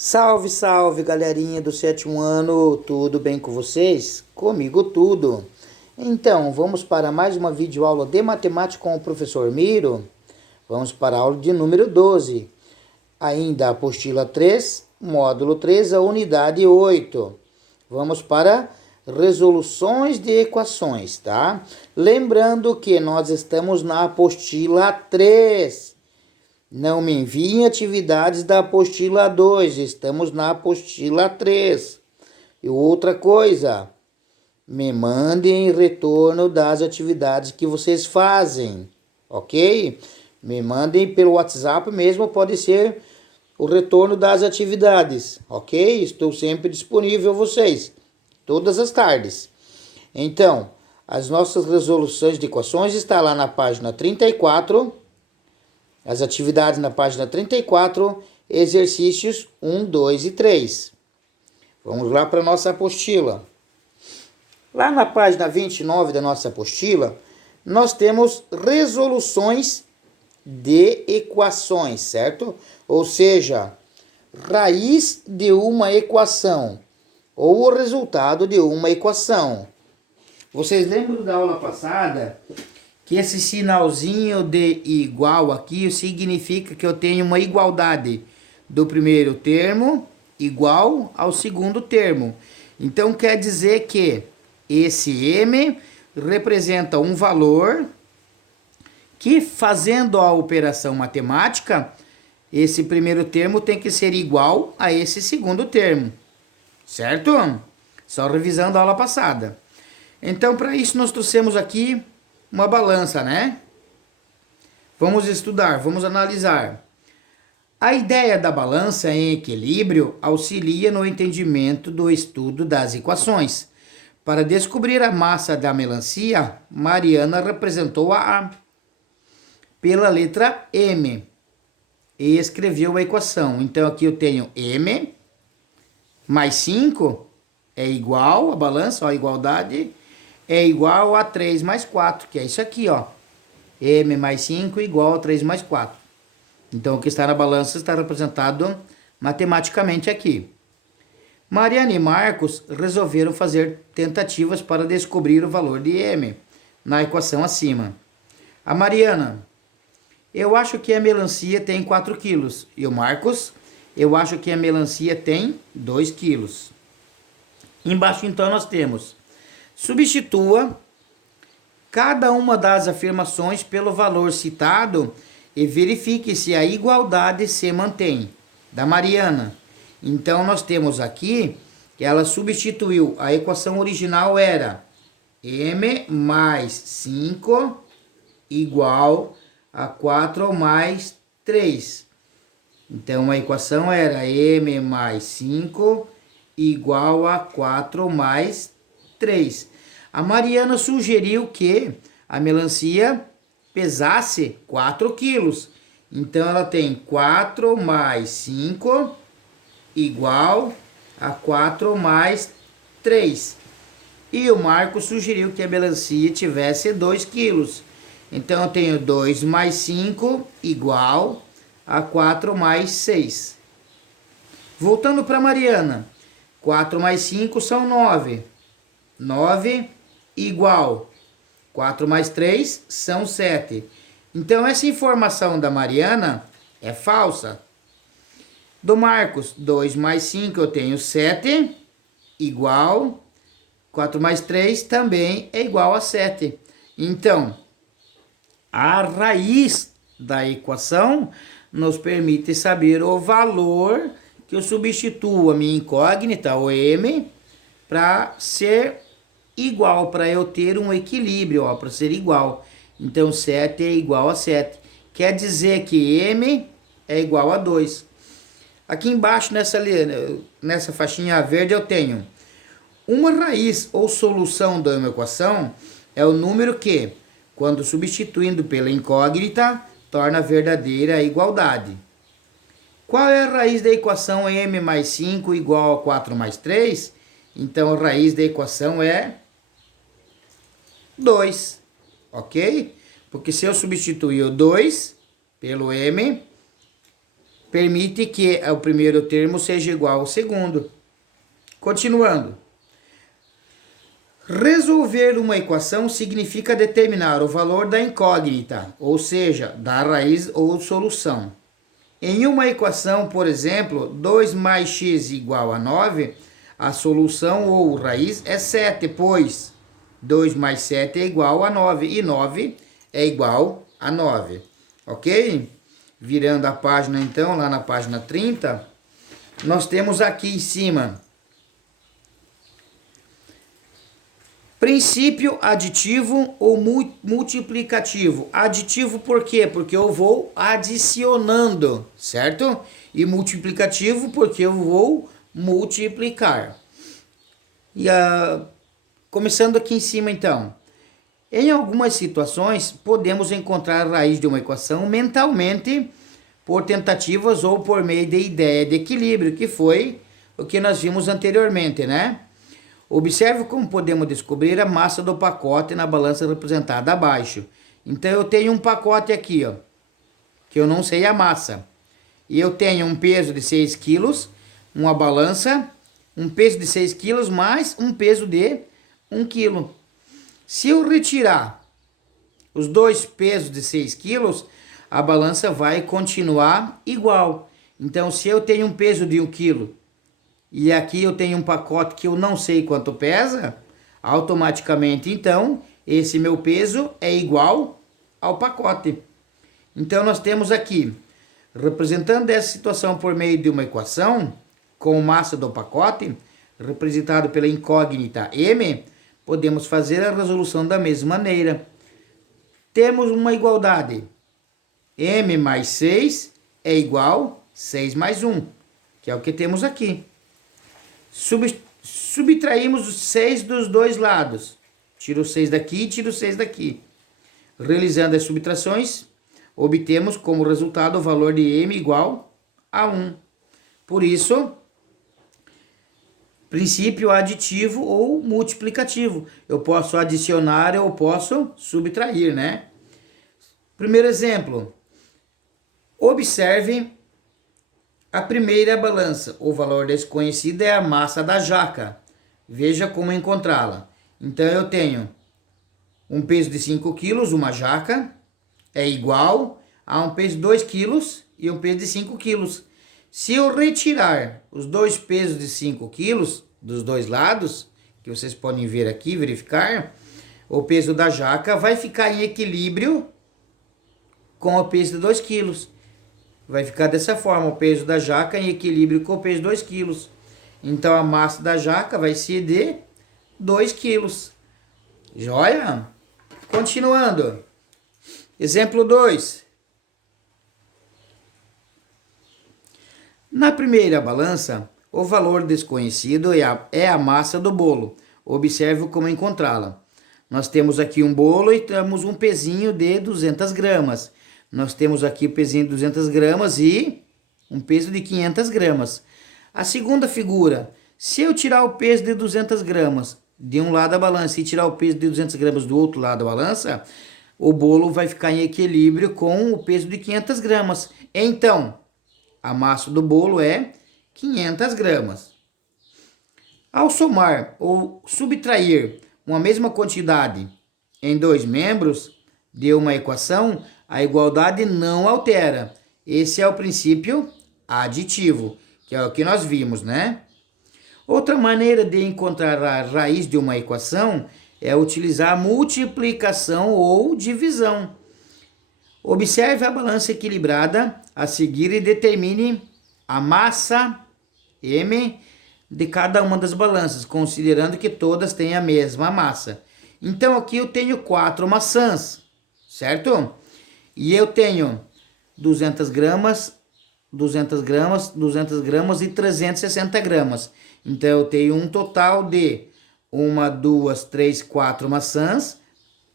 Salve, salve, galerinha do sétimo ano, tudo bem com vocês? Comigo tudo. Então, vamos para mais uma videoaula de matemática com o professor Miro. Vamos para a aula de número 12. Ainda a apostila 3, módulo 3, a unidade 8. Vamos para resoluções de equações, tá? Lembrando que nós estamos na apostila 3. Não me enviem atividades da apostila 2, estamos na apostila 3. E outra coisa, me mandem retorno das atividades que vocês fazem, ok? Me mandem pelo WhatsApp mesmo, pode ser o retorno das atividades, ok? Estou sempre disponível a vocês, todas as tardes. Então, as nossas resoluções de equações estão lá na página 34. As atividades na página 34, exercícios 1, 2 e 3. Vamos lá para a nossa apostila. Lá na página 29 da nossa apostila, nós temos resoluções de equações, certo? Ou seja, raiz de uma equação ou o resultado de uma equação. Vocês lembram da aula passada que esse sinalzinho de igual aqui significa que eu tenho uma igualdade do primeiro termo igual ao segundo termo. Então quer dizer que esse m representa um valor que, fazendo a operação matemática, esse primeiro termo tem que ser igual a esse segundo termo, certo? Só revisando a aula passada. Então, para isso, nós trouxemos aqui uma balança, né? Vamos estudar, vamos analisar. A ideia da balança em equilíbrio auxilia no entendimento do estudo das equações. Para descobrir a massa da melancia, Mariana representou-a pela letra M e escreveu a equação. Então, aqui eu tenho M mais 5 é igual, a balança, ó, a igualdade, é igual a 3 mais 4, que é isso aqui, ó. M mais 5 igual a 3 mais 4. Então, o que está na balança está representado matematicamente aqui. Mariana e Marcos resolveram fazer tentativas para descobrir o valor de M na equação acima. A Mariana: eu acho que a melancia tem 4 quilos. E o Marcos: eu acho que a melancia tem 2 quilos. Embaixo, então, nós temos: substitua cada uma das afirmações pelo valor citado e verifique se a igualdade se mantém. Da Mariana. Então, nós temos aqui que ela substituiu. A equação original era m mais 5 igual a 4 mais 3. Então, a equação era m mais 5 igual a 4 mais 3. A Mariana sugeriu que a melancia pesasse 4 quilos. Então, ela tem 4 mais 5 igual a 4 mais 3. E o Marco sugeriu que a melancia tivesse 2 quilos. Então, eu tenho 2 mais 5 igual a 4 mais 6. Voltando para a Mariana. 4 mais 5 são 9. 9 igual 4 mais 3 são 7. Então, essa informação da Mariana é falsa. Do Marcos, 2 mais 5 eu tenho 7, igual 4 mais 3 também é igual a 7. Então, a raiz da equação nos permite saber o valor que eu substituo a minha incógnita, o m, para ser igual, para eu ter um equilíbrio, para ser igual. Então, 7 é igual a 7. Quer dizer que m é igual a 2. Aqui embaixo, nessa faixinha verde, eu tenho uma raiz ou solução de uma equação, é o número que, quando substituindo pela incógnita, torna verdadeira a igualdade. Qual é a raiz da equação m mais 5 igual a 4 mais 3? Então, a raiz da equação é 2, ok? Porque se eu substituir o 2 pelo m, permite que o primeiro termo seja igual ao segundo. Continuando. Resolver uma equação significa determinar o valor da incógnita, ou seja, da raiz ou solução. Em uma equação, por exemplo, 2 mais x igual a 9, a solução ou raiz é 7, pois 2 mais 7 é igual a 9 e 9 é igual a 9. Ok? Virando a página então, lá na página 30, nós temos aqui em cima princípio aditivo ou multiplicativo. Aditivo por quê? Porque eu vou adicionando, certo? E multiplicativo porque eu vou multiplicar. E começando aqui em cima então. Em algumas situações, podemos encontrar a raiz de uma equação mentalmente por tentativas ou por meio de ideia de equilíbrio, que foi o que nós vimos anteriormente, né? Observe como podemos descobrir a massa do pacote na balança representada abaixo. Então, eu tenho um pacote aqui, ó, que eu não sei a massa. E eu tenho um peso de 6 quilos, uma balança, um peso de 6 quilos mais um peso de 1 quilo. Se eu retirar os dois pesos de 6 quilos, a balança vai continuar igual. Então, se eu tenho um peso de 1 quilo e aqui eu tenho um pacote que eu não sei quanto pesa, automaticamente, então, esse meu peso é igual ao pacote. Então, nós temos aqui, representando essa situação por meio de uma equação, com massa do pacote, representado pela incógnita M, podemos fazer a resolução da mesma maneira. Temos uma igualdade. M mais 6 é igual a 6 mais 1, que é o que temos aqui. Subtraímos os 6 dos dois lados. Tiro o 6 daqui e tiro o 6 daqui. Realizando as subtrações, obtemos como resultado o valor de M igual a 1. Por isso, princípio aditivo ou multiplicativo. Eu posso adicionar, eu posso subtrair, né? Primeiro exemplo. Observe a primeira balança. O valor desconhecido é a massa da jaca. Veja como encontrá-la. Então, eu tenho um peso de 5 quilos, uma jaca, é igual a um peso de 2 quilos e um peso de 5 quilos. Se eu retirar os dois pesos de 5 quilos dos dois lados, que vocês podem ver aqui, verificar, o peso da jaca vai ficar em equilíbrio com o peso de 2 quilos. Vai ficar dessa forma, o peso da jaca em equilíbrio com o peso de 2 quilos. Então, a massa da jaca vai ser de 2 quilos. Joia? Continuando. Exemplo 2. Na primeira balança, o valor desconhecido é a massa do bolo. Observe como encontrá-la. Nós temos aqui um bolo e temos um pezinho de 200 gramas. Nós temos aqui o pezinho de 200 gramas e um peso de 500 gramas. A segunda figura, se eu tirar o peso de 200 gramas de um lado da balança e tirar o peso de 200 gramas do outro lado da balança, o bolo vai ficar em equilíbrio com o peso de 500 gramas. Então, a massa do bolo é 500 gramas. Ao somar ou subtrair uma mesma quantidade em dois membros de uma equação, a igualdade não altera. Esse é o princípio aditivo, que é o que nós vimos, né? Outra maneira de encontrar a raiz de uma equação é utilizar multiplicação ou divisão. Observe a balança equilibrada a seguir e determine a massa M de cada uma das balanças, considerando que todas têm a mesma massa. Então, aqui eu tenho 4 maçãs, certo? E eu tenho 200 gramas, 200 gramas, 200 gramas e 360 gramas. Então, eu tenho um total de 1, 2, 3, 4 maçãs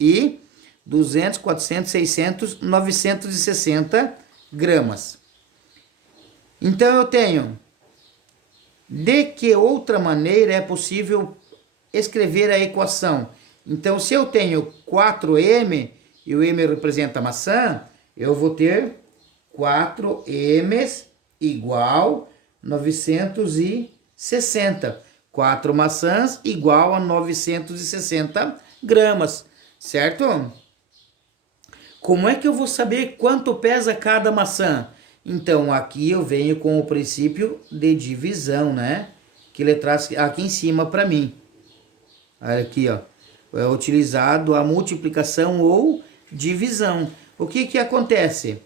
e 200, 400, 600, 960 gramas. Então, eu tenho... De que outra maneira é possível escrever a equação? Então, se eu tenho 4m e o m representa a maçã, eu vou ter 4m's igual 960. 4 maçãs igual a 960 gramas, certo? Como é que eu vou saber quanto pesa cada maçã? Então, aqui eu venho com o princípio de divisão, né? Que ele traz aqui em cima para mim. Aqui, ó. É utilizado a multiplicação ou divisão. O que que acontece?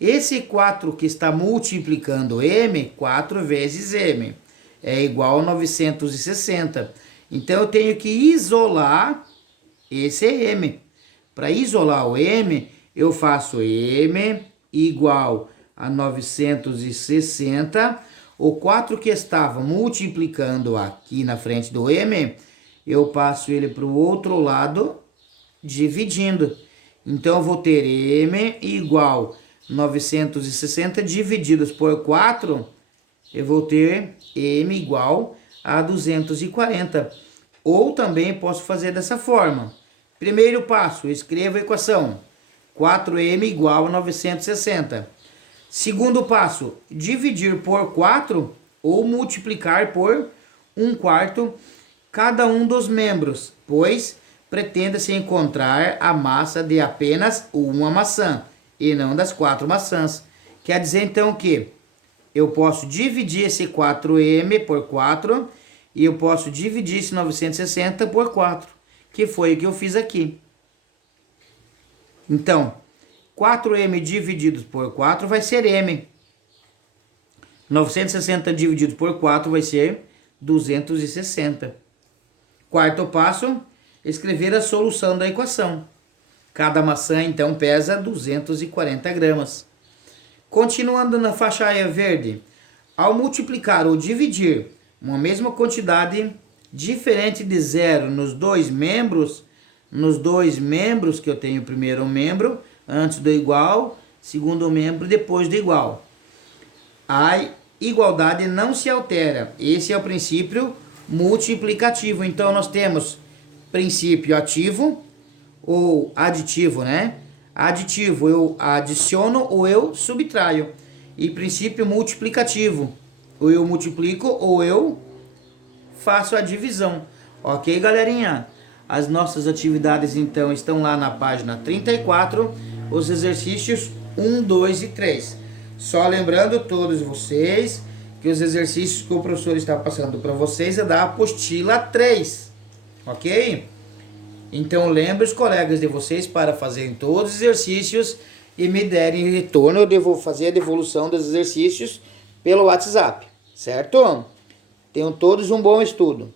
Esse 4 que está multiplicando M, 4 vezes M, é igual a 960. Então, eu tenho que isolar esse M. Para isolar o M, eu faço M igual a 960. O 4 que estava multiplicando aqui na frente do M, eu passo ele para o outro lado, dividindo. Então, eu vou ter M igual 960 divididos por 4, eu vou ter M igual a 240. Ou também posso fazer dessa forma. Primeiro passo, escrevo a equação. 4M igual a 960. Segundo passo, dividir por 4 ou multiplicar por 1/4 cada um dos membros, pois pretende-se encontrar a massa de apenas uma maçã e não das 4 maçãs. Quer dizer então que eu posso dividir esse 4M por 4 e eu posso dividir esse 960 por 4, que foi o que eu fiz aqui. Então, 4M divididos por 4 vai ser M. 960 divididos por 4 vai ser 260. Quarto passo, escrever a solução da equação. Cada maçã, então, pesa 240 gramas. Continuando na faixa verde, ao multiplicar ou dividir uma mesma quantidade diferente de zero nos dois membros que eu tenho, primeiro membro, antes do igual, segundo membro, depois do igual. A igualdade não se altera. Esse é o princípio multiplicativo. Então, nós temos princípio ativo ou aditivo, né? Aditivo, eu adiciono ou eu subtraio. E princípio multiplicativo, ou eu multiplico ou eu faço a divisão. Ok, galerinha? As nossas atividades, então, estão lá na página 34, os exercícios 1, 2 e 3. Só lembrando todos vocês que os exercícios que o professor está passando para vocês é da apostila 3, ok? Então, lembre os colegas de vocês para fazerem todos os exercícios e me derem retorno. Eu devo fazer a devolução dos exercícios pelo WhatsApp, certo? Tenham todos um bom estudo.